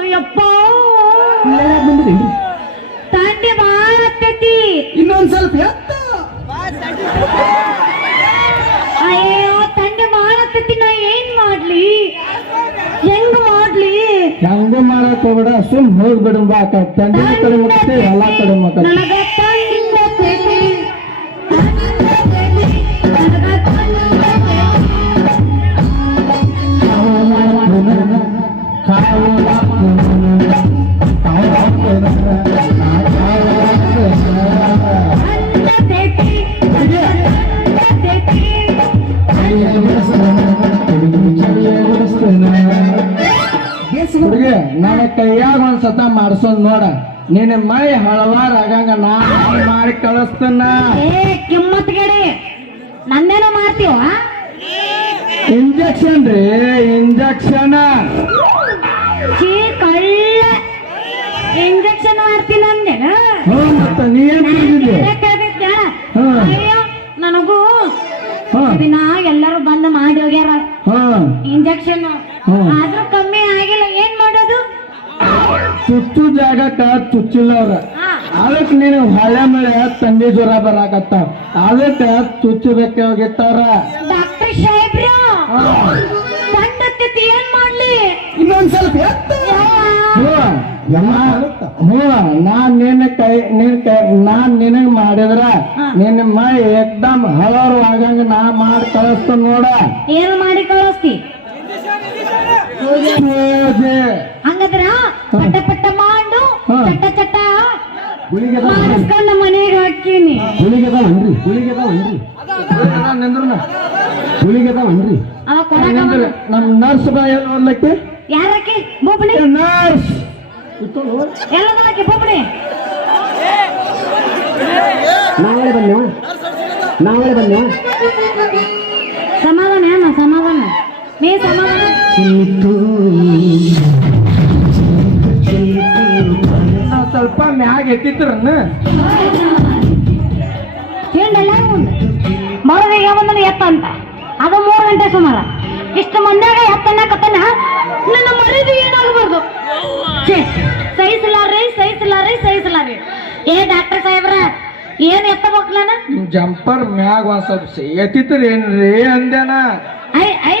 ತಡ್ಕೊಳಕ್ಕಾಗೋದು ಯಪ್ಪ ತಂದೆ ಇನ್ನೊಂದ್ ಸ್ವಲ್ಪ ಎತ್ತ. ಅಯ್ಯೋ ತಂದೆ ಮಾಡತ್ತೈತಿ ನಾ ಏನ್ ಮಾಡ್ಲಿ? ಹೆಂಗ್ ಮಾಡ್ಲಿ? ಹೆಂಗ ಮಾಡಕ್ ಹೋಗ್ಬೇಡ ಸುಮ್ ಹೋಗ್ಬಿಡು ಬಾ ತಂದೆ ಕಡೆ ಎಲ್ಲ ಕಡೆ ಆಕತಿ ನನ್ನ ಕೈಯಾಗ ಒಂದ್ಸತ ಮಾಡ್ಸೋದ್ ನೋಡ. ನಿನ್ನ ಮೈ ಹಳವಾರ ಆಗಂಗ ನಾ ಮಾಡಿ ಕಳಿಸ್ತನ. ಏ ಕಿಮ್ಮತ್ ಗಡಿ. ನಂದೇನೋ ಮಾಡ್ತೀವ? ಇಂಜೆಕ್ಷನ್ ರೀ ಇಂಜೆಕ್ಷನ್. ಚೀ ಕಳ್ಳ. ಇಂಜೆಕ್ಷನ್ ಮಾಡ್ತೀನಿ ಅಂದೇನ ಹ್ಞೂ ಮತ್ತ ನೀ ಏನ್ ತಿಂದಿದ್ದೆ ಹಾ. ಅಯ್ಯೋ ನನಗೂ ಹಾ. ದಿನ ಎಲ್ಲರೂ ಬಂದು ಮಾಡಿ ಹೋಗ್ಯಾರ. ಹಾ. ಇಂಜೆಕ್ಷನ್. ಹ್ಮ್. ಆದ್ರೂ ಚುಚ್ಚು ಜಾಗಕ್ಕ ಚುಚ್ಚಿಲ್ಲ ಅವ್ರ ಅದಕ್ಕೆ ನೀನು ಹಳೆ ಮಳೆ ತಂದಿ ಜ್ವರ ಬರಾಕತ್ತ ಅದಕ್ಕೆ ಚುಚ್ಚಬೇಕು ಹೋಗಿತ್ತಾರ ಡಾಕ್ಟರ್ ಸಾಹೇಬ್ರ ಕಂಡತ್ತೈತಿ ಏನ್ ಮಾಡ್ಲಿ? ಇನ್ನೊಂದ್ ಸ್ವಲ್ಪ ಎತ್ತ. ಹ್ಞೂ. ನಾನ್ ನಿನ್ನ ಕೈ ನಿನ್ ಕೈ ನಾನ್ ನಿನಗ್ ಮಾಡಿದ್ರ ನಿನ್ನ ಮೈ ಏಕ್ದಮ್ ಹಲವಾರು ಆಗಂಗ ನಾ ಮಾಡಿ ಕಳಿಸ್ತ ನೋಡ. ಏನು ಮಾಡಿ ಕಳಿಸ್ತಿ. ಹಂಗದ್ರ ಪಟ್ಟ. ಚಟ್ಟ ಚಟ್ಟ ಮಾಡಿಸ್ಕೊಂಡು ಮನೆಗೆ ಹಾಕೀನಿ ಗುಳಿಗೆದವನ್ರಿ ಗುಳಿಗೆದವನ್ರಿ ನಿಂದ್ರನ ಗುಳಿಗೆದವನ್ರಿ ಅವ ಕೊಡಕ ನಮ್ ನರ್ಸ್ ಬಾಯ್ ಎಲ್ಲ ಓದ್ಲಕ್ಕೆ ಯಾರಕ್ಕೆ? ಬೊಬ್ಬಳಿ ನರ್ಸ್ ಎಲ್ಲ ಮಾಡಕ್ಕೆ ಬೊಬ್ಬಳಿ ನಾಳೆ ಬನ್ನಿ ನಾಳೆ ಬನ್ನಿ ಸಮಾಧಾನ ಸಮಾಧಾನ. ನೀ ಸಮಾಧಾನ. ಮ್ಯಾಗ ಎತ್ತಿತ್ರನ್ನ ತಿಂಡೆಲ್ಲ ಉಂಡು ಮರದಿಗೆ ಬಂದ್ರೆ ಎತ್ತ ಅಂತ. ಅದು ಮೂರು ಗಂಟೆ ಸುಮಾರ. ಇಷ್ಟು ಮಂದ್ಯಾಗ ಎತ್ತನ್ನ ಕತ್ತನ ನನ್ನ ಮರಿದು ಏನಾಗಬಾರ್ದು? ಸಹಿಸಲಾರ್ರಿ ಸಹಿಸಲಾರ್ರಿ ಸಹಿಸಲಾರ್ರಿ. ಏ ಡಾಕ್ಟರ್ ಸಾಹೇಬ್ರ ಏನ್ ಎತ್ತಬೇಕು ನಾನು? ಜಂಪರ್ ಮ್ಯಾಗ ಒಂದ್ ಸ್ವಲ್ಪ ಎತ್ತಿತ್ರಿ ಏನ್ರಿ ಅಂದೇನ ಐ ಐ.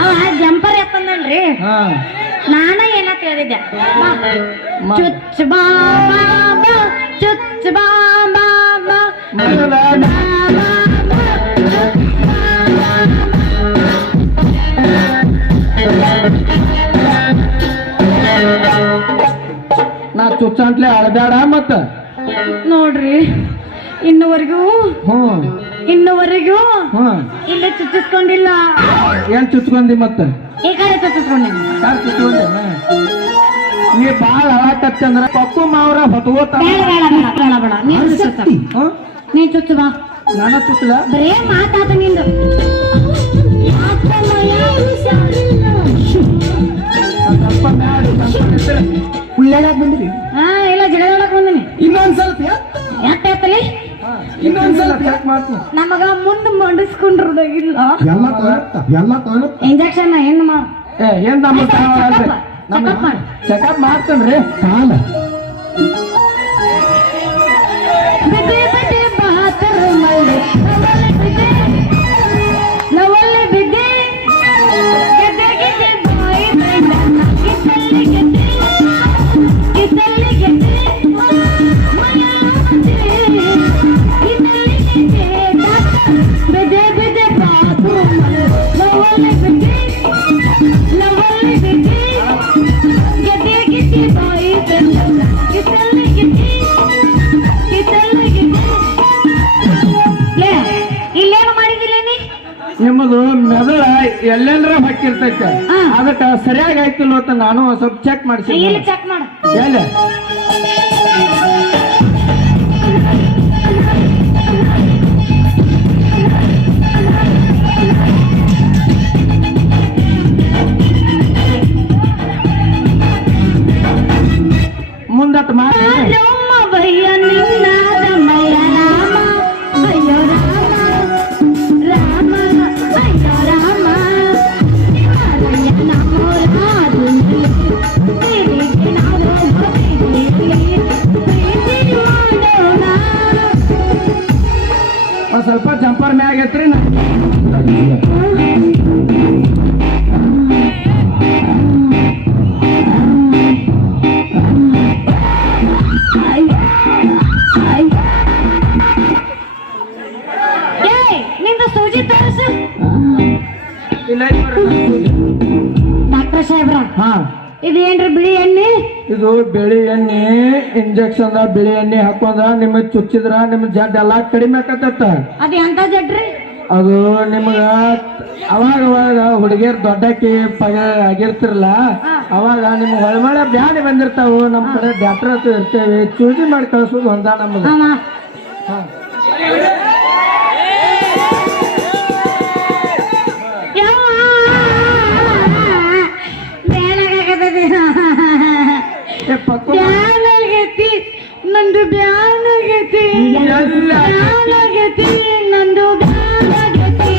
ಅವ ಜಂಪರ್ ಎತ್ತಂದಲ್ರಿ? ಹಾ. ನಾನ ಏನಂತ ಹೇಳಿದ್ದೆ ಬಾ. ಮ- ಚುಚ್ ಬಾ ಬಾ ಚುಚ್ ಬಾ ಬಾ ಬಾ. ನಾ ಚುಚ್ಚಂಟ್ಲೆ ಅಳ್ಬೇಡ ಮತ್ತ? ನೋಡ್ರಿ ಇನ್ನುವರೆಗೂ ಹ್ಮ್ ಇನ್ನುವರೆಗೂ ಹ್ಮ್ ಇಲ್ಲ ಚುಚ್ಚಿಸ್ಕೊಂಡಿಲ್ಲ. ಏನ್ ಚುಚ್ಕೊಂಡಿ ಮತ್ತ? ಈ ಕಡೆ ನೀ ಬಾಳ ಅಳಕತ್ತಂದ್ರ ಪಪ್ಪು ಮಾವ್ರ ಹೊತ್ಕೋತಾರ ಬೇಡ ಬೇಡ ಬೇಡ ಬೇಡ ಬೇಡ ನೀನು ಚುಚ್ಚು. ನೀ ಚುಚ್ಚು ಬಾ. ನಾನ ಚುಚ್ಚಲ ಬರೇ ಮಾತಾತ ನಿಂದು ಬಂದ್ರಿ. ಹಾ ಇಲ್ಲ ಜಗಳ ಮಾಡಕ್ ಬಂದಿನಿ. ಇನ್ನೊಂದ್ ಸ್ವಲ್ಪ ಇನ್ನೊಂದ್ ಚೆಕ್ ಮಾಡ್ತೀನಿ ನಮಗ ಮುಂದೆ ಮಂಡಿಸ್ಕೊಂಡ್ರದ ಇಲ್ಲ. ಎಲ್ಲ ಕಾಣುತ್ತ ಎಲ್ಲ ಕಾಣುತ್ತ ಇಂಜೆಕ್ಷನ್ ಹೆಣ್ಣು ಮಾಡ ಏ ಏನ್ ನಮ್ಮ ಚೆಕಪ್ ಮಾಡ್ತೀನಿ ಮಾಡು. ಕಾಲ ನಿಮ್ಮದು ಮೆದುಳ ಎಲ್ಲೆಲ್ಲರ ಹಾಕಿರ್ತೈತೆ ಅದಕ್ಕೆ ಸರಿಯಾಗಿ ಆಯ್ತಿಲ್ಲ ಅಂತ ನಾನು ಸ್ವಲ್ಪ ಚೆಕ್ ಮಾಡಿಸಿ ಚೆಕ್ ಮಾಡು. ಸ್ವಲ್ಪ ಜಂಪರ್ ಮ್ಯಾಗ ಐತ್ರಿ ಡಾಕ್ಟರ್ ಸಾಹೇಬ್ರ ಹಾ. ಇದು ಏನ್ರಿ ಬಿಳಿ ಎಣ್ಣೆ? ಇದು ಬಿಳಿ ಎಣ್ಣೆ ಇಂಜೆಕ್ಷನ್ ಬಿಳಿ ಎಣ್ಣೆ ಹಾಕೊಂಡ ನಿಮಗ್ ಚುಚ್ಚಿದ್ರ ನಿಮ್ ಜಡ್ ಎಲ್ಲಾ ಕಡಿಮೆ ಆಕತ್ತ ಅದು ಎಂತ ಜಡ್ರಿ ಅದು ನಿಮ್ಗ ಅವಾಗ ಅವಾಗ ಹುಡುಗಿಯರ್ ದೊಡ್ಡಕ್ಕಿ ಪಗ ಆಗಿರ್ತಿರಲ್ಲ ಅವಾಗ ನಿಮ್ ಹೊಳಮಳೆ ಬ್ಯಾನಿ ಬಂದಿರ್ತಾವು ನಮ್ ಕಡೆ ಡಾಕ್ಟರ್ ಹತ್ರ ಇರ್ತೇವೆ ಚೂಜಿ ಮಾಡಿ ಕಳ್ಸೋದು ಒಂದ ನಮ್ದು. ಬ್ಯಾನ್ ಆಗೈತಿ ನಂದು ಬ್ಯಾನ್ ಆಗೈತಿ ಬ್ಯಾನ್ ಆಗೈತಿ ನಂದು ಬ್ಯಾನ್ ಆಗೈತಿ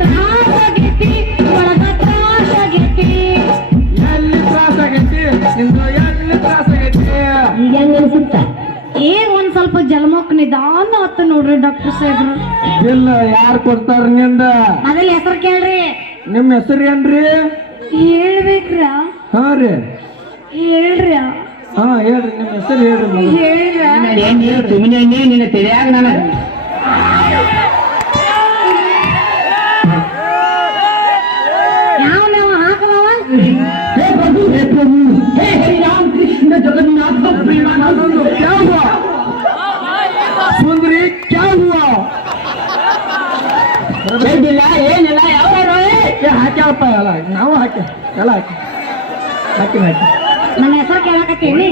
ತ್ರಾಸ್ ಆಗೈತಿ ಒಳಗ ತ್ರಾಸ್ ಆಗೈತಿ ಹೆಂಗ ಅನ್ಸುತ್ತ? ಈಗ ಒಂದ್ ಸ್ವಲ್ಪ ಜಲಮಕ್ ನಿಧಾನ ಆತ ನೋಡ್ರಿ ಡಾಕ್ಟರ್ ಸಾಹೇಬ್ರು. ಇಲ್ಲ ಯಾರು ಕೊಡ್ತಾರ ನಿಂದ? ಅದ್ರಲ್ಲಿ ಹೆಸರು ಕೇಳ್ರಿ. ನಿಮ್ಮ ಹೆಸರು ರೀ ಹೇಳ್ಬೇಕ್ರ? ಹಾ ರೀ. ಹೇಳ್ರಿ? ಹಾ ಹೇಳ್ರಿ ನಿಮ್ಮ ಹೆಸರು ಹೇಳ್ರಿ. ಹೇಳ್ರ? ಸುಮ್ಮನೆ ನಿನ್ನ ತೆರೆಯಾಗ ನನಗೆ ಹಾಕ್ಯಾಳಪ್ಪ ಎಲ್ಲ ನಾವು ಹಾಕಿ ಎಲ್ಲ ಹಾಕಿ ಹಾಕಿ ಹಾಕಿ ನನ್ನ ಹೆಸರು ಕೇಳಕತ್ತೀನಿ.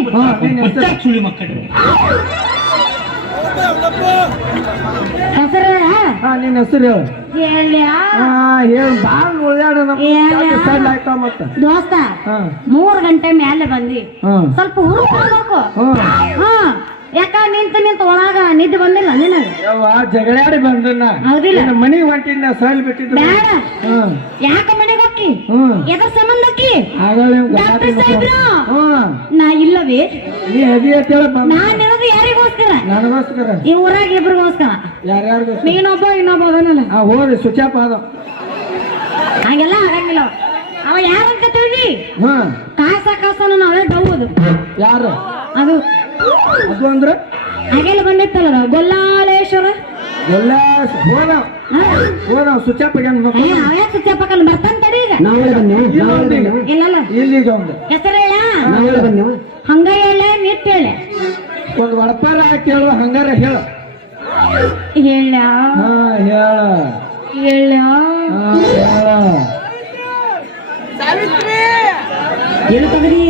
ಹೆಸರು. ಹಾ ನಿನ್ನ ಹೆಸರು ದೋಸ್ತ ಮೂರ್ ಗಂಟೆ ಮೇಲೆ ಬಂದಿ. ಸ್ವಲ್ಪ ಹುರುಕೋಬೇಕು ಹಾ. ಯಾಕ ನಿಂತ ನಿಂತ ಒಳಗ ನಿದ್ದೆ ಬಂದಿಲ್ಲ ನಿನಗ? ಯವ್ವ ಜಗಳಾಡಿ ಬಂದನ್ನ. ಹೌದಿಲ್ಲ? ಮನಿಗೆ ಹೊಂಟಿನ ಸಲ್ ಬಿಟ್ಟಿದ್ದು. ಬೇಡ. ಯಾಕ ಮನೆಗೆ ಹೋಗಿ ಎದರ್ ಸಂಬಂಧ ಡಾಕ್ಟರ್ ಸಾಹೇಬ್ರು. ನಾ ಇಲ್ಲವೇ? ನೀ ಅದಿ ಅಂತೇಳಿ ಬಂದ ನಾನ್ ಇರೋದು ಯಾರಿಗೋಸ್ಕರ? ನನಗೋಸ್ಕರ. ಈ ಊರಾಗ ಇಬ್ರಿಗೋಸ್ಕರ. ಯಾರ್ಯಾರಿಗೋಸ್ಕರ? ನೀನೊಬ್ಬ ಇನ್ನೊಬ್ಬ ಅದನಲ್ಲ ಆ ಹೋರಿ ಸುಚಾಪ ಅದ ಹಂಗೆಲ್ಲ ಆಗಂಗಿಲ್ಲ. ಅವ. ಯಾರಂತ ತಿಳಿ ಕಾಸ ಕಾಸನ ನಾವೇ ಡೌದು ಯಾರು? ಅದು ಅದು ಅಂದ್ರೆ? ಹಾಗೆಲ್ಲ ಬಂದಿತ್ತಲ್ಲ ಅದು, ಗೊಲ್ಲಾಳೇಶ್ವರ ಎಲ್ಲ ಹೋದ. ಹಾ. ಹೋದ ಸುಚಾಪಗೆ ಅಯ್ಯ ಅವ್ಯಾ ಸುಚ್ಚಪ್ಪಕಲ್ ಬರ್ತಾನ ತಡಿ ಈಗ. ನಾವೇ ಬಂದೇವು ನಾವೇ ಬಂದೇವು ಇಲ್ಲಲ್ಲ. ಇಲ್ಲಿಗೆ ಒಂದು. ಹೆಸರು ಹೇಳ. ನಾವೇ ಬಂದೇವು ಹಂಗ ಹೇಳೆ ನಿಟ್ ಹೇಳೆ. ಒಂದು ಒಳಪಾರ ಹೇಳು ಹಂಗಾರ ಹೇಳ. ಹೇಳ. ಹಾ ಹೇಳ. ಹೇಳ. ಹಾ ಹೇಳ. ಏನು ತಗದಿ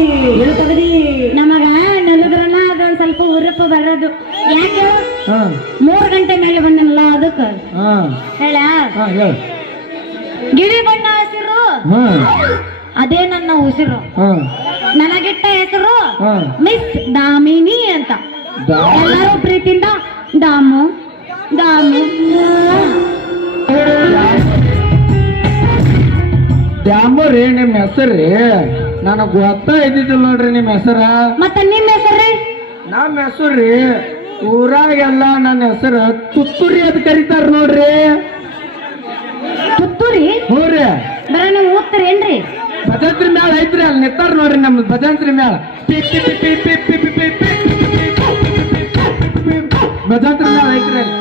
ಏನು ತಗದಿ. ನಮಗ ಸ್ವಲ್ಪ ಬರೋದು. ಯಾಕೆ? ಮೂರ್ ಗಂಟೆ ಮೇಲೆ ಬಂದನಲ್ಲ ಅದಕ್ಕ? ಹೇಳ. ಗಿಳಿ ಬಣ್ಣ ಹಸಿರು? ಅದೇ ನನ್ನ ಉಸಿರು. ನನಗಿಟ್ಟ ಹೆಸರು ಮಿಸ್ ದಾಮಿನಿ ಅಂತ. ಎಲ್ಲರೂ ಪ್ರೀತಿಯಿಂದ ದಾಮು ದಾಮು. ರೀ ನಿಮ್ಮ ಹೆಸರು ನನಗ್ ಗೊತ್ತ ಇದ್ದಿದ್ದಿಲ್ಲ ನೋಡ್ರಿ ನಿಮ್ಮ ಹೆಸರ. ಮತ್ತೆ ನಿಮ್ಮ ಹೆಸರು ನಮ್ಮ ಹೆಸರು ರೀ ಊರಾಗೆಲ್ಲ ನನ್ನ ಹೆಸರು ತುತ್ತೂರಿ ಅಂತ ಕರೀತಾರ ನೋಡ್ರಿ ತುತ್ತೂರಿ ಹ್ಞೂ ರೀ ಓದ್ತಾರೇನ್ರಿ ಭಜಂತ್ರಿ ಮೇಳ ಐತ್ರಿ ಅಲ್ಲಿ ನಿತ್ತಾರೆ ನೋಡ್ರಿ ನಮ್ಮ ಭಜಂತ್ರಿ ಮೇಳ ಭಜಂತ್ರಿ ಮ್ಯಾಲ ಐತ್ರಿ ಅಲ್ಲಿ